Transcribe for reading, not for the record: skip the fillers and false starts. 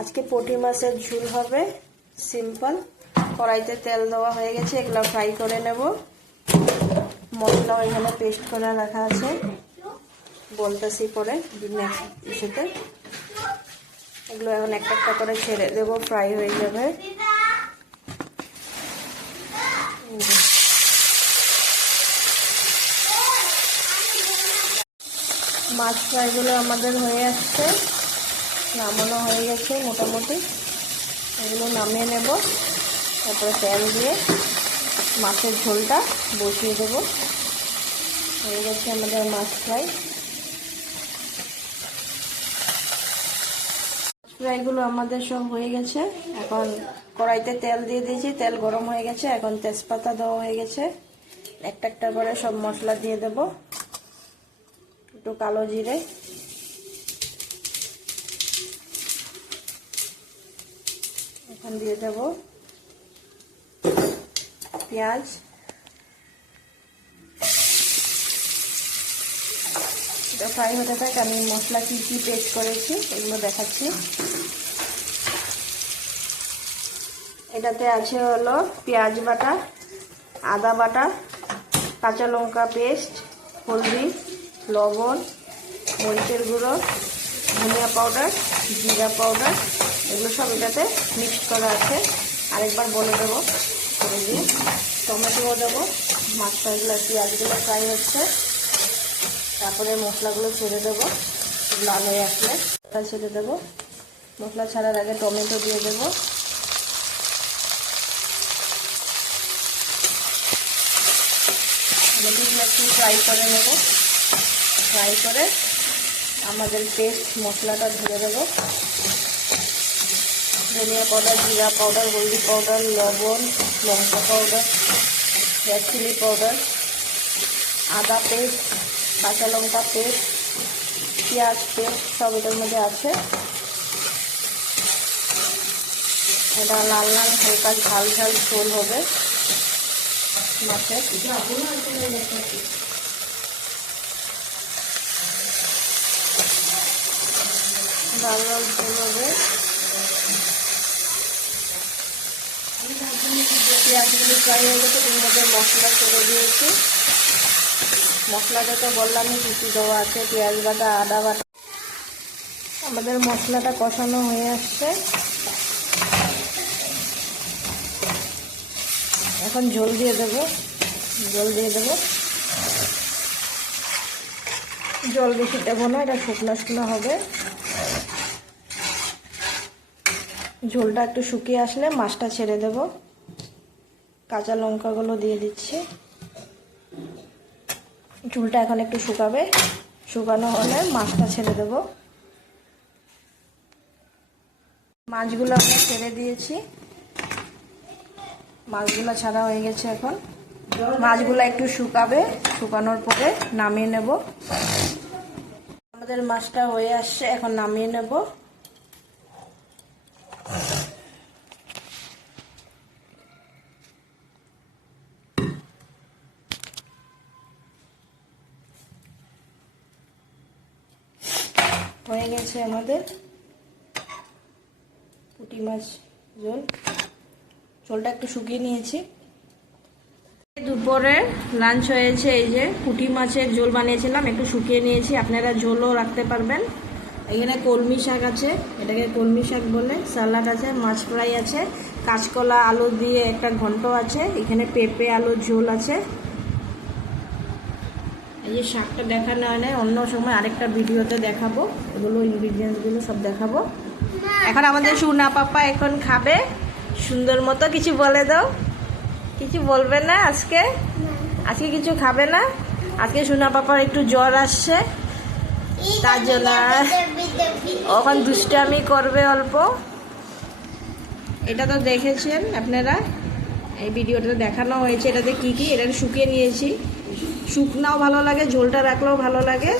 আজকে পুঁটি মাছের ঝোল হবে সিম্পল। কড়াইতে তেল দেওয়া হয়ে গেছে, এগুলো ফ্রাই করে নেব। মশলাও এখানে পেস্ট করে রাখা আছে, বলতেছি পরে ইস্যুতে। এগুলো এখন একটা একটা করে ছেড়ে দেব, ফ্রাই হয়ে যাবে। মাছ ফ্রাইগুলো আমাদের হয়ে আসছে, নামানো হয়ে গেছে মোটামুটি। এগুলো নামিয়ে নেব, তারপরে তেল দিয়ে মাছের ঝোলটা বসিয়ে দেব। হয়ে গেছে আমাদের মাছ ফ্রাইগুলো আমাদের সব হয়ে গেছে। এখন কড়াইতে তেল দিয়ে দিয়েছি, তেল গরম হয়ে গেছে। এখন তেজপাতা দেওয়া হয়ে গেছে, একটা একটা করে সব মশলা দিয়ে দেব। একটু কালো জিরে, এখন দিয়ে দেব পেঁয়াজ, এটা ফ্রাই হতে থাকে। আমি মশলা কি কি পেস্ট করেছি এগুলো দেখাচ্ছি। এটাতে আছে হলো পেঁয়াজ বাটা, আদা বাটা, কাঁচা লঙ্কা পেস্ট, হলদি, লবণ, মরিচের গুঁড়ো, ধনিয়া পাউডার, জিরা পাউডার, এগুলো সব এটাতে মিক্সড করা আছে। আরেকবার বলে দেবো করে দিয়ে। টমেটোও দেবো। মাছটাগুলো পেঁয়াজগুলো ফ্রাই হচ্ছে, তারপরে মশলাগুলো ছেড়ে দেবো। লাল হয়ে আসলে ছেড়ে দেবো। মশলা ছাড়ার আগে টমেটো দিয়ে দেবো। টমেটোগুলো একটু ফ্রাই করে নেব। ফ্রাই করে আমাদের পেস্ট মশলাটা ধরে দেবো। ধনিয়া পাউডার, জিরা পাউডার, হলদি পাউডার, লবণ, লঙ্কা পাউডার, রেড চিলি পাউডার, আদা পেস্ট, কাঁচা লঙ্কা পেস্ট, পেঁয়াজ পেস্ট সব এটার মধ্যে আছে। এটা লাল লাল হালকা ঝাল ঝাল ঝোল হবে মাছের। লাল লাল ঝোল হবে। পেঁয়াজগুলো ফ্রাই হয়ে গেছে, এর মধ্যে মশলা ছেড়ে দিয়েছি। মশলাটা তো বললামই কিছু দেওয়া আছে, পেঁয়াজ বাটা, আদা বাটা। আমাদের মশলাটা কষানো হয়ে আসছে। এখন ঝোল দিয়ে দেবো। জল বেশি দেবো না, এটা শুকনো শুকনো হবে। ঝোলটা একটু শুকিয়ে আসলে মাছটা ছেড়ে দেব। কাঁচা লঙ্কাগুলো দিয়ে দিচ্ছি। ঝোলটা এখন একটু শুকাবে, শুকানো হলে মাছটা ছেড়ে দেব। মাছগুলো আমরা ছেড়ে দিয়েছি, মাছগুলো ছাড়া হয়ে গেছে। এখন মাছগুলো একটু শুকাবে, শুকানোর পরে নামিয়ে নেব। আমাদের মাছটা হয়ে আসছে, এখন নামিয়ে নেব। হয়ে গেছে আমাদের পুঁটি মাছ ঝোল। ঝোলটা একটু শুকিয়ে নিয়েছি। দুপুরে লাঞ্চ হয়েছে, এই যে পুঁটি মাছের ঝোল বানিয়েছিলাম, একটু শুকিয়ে নিয়েছি। আপনারা ঝোলও রাখতে পারবেন। এখানে কলমি শাক আছে, এটাকে কলমি শাক বলে। স্যালাড আছে, মাছ ফ্রাই আছে, কাঁচকলা আলু দিয়ে একটা ঘন্ট আছে। এখানে পেঁপে আলুর ঝোল আছে। এই যে শাকটা দেখানো হয় না, অন্য সময় আরেকটা ভিডিওতে দেখাবো। এগুলো ইনগ্রিডিয়েন্টসগুলো সব দেখাবো। এখন আমাদের সুনা পাপা এখন খাবে সুন্দর মতো। কিছু বলে দাও। কিছু বলবে না আজকে? আজকে কিছু খাবে না। আজকে সুনা পাপার একটু জ্বর আসছে, তার জন্য এখন দুষ্টামি করবে অল্প। এটা তো দেখেছেন আপনারা, এই ভিডিওটা দেখানো হয়েছে। এটাতে কি কি, এটা শুকিয়ে নিয়েছি। শুকনাও ভালো লাগে, ঝোলটা রাখলেও ভালো লাগে।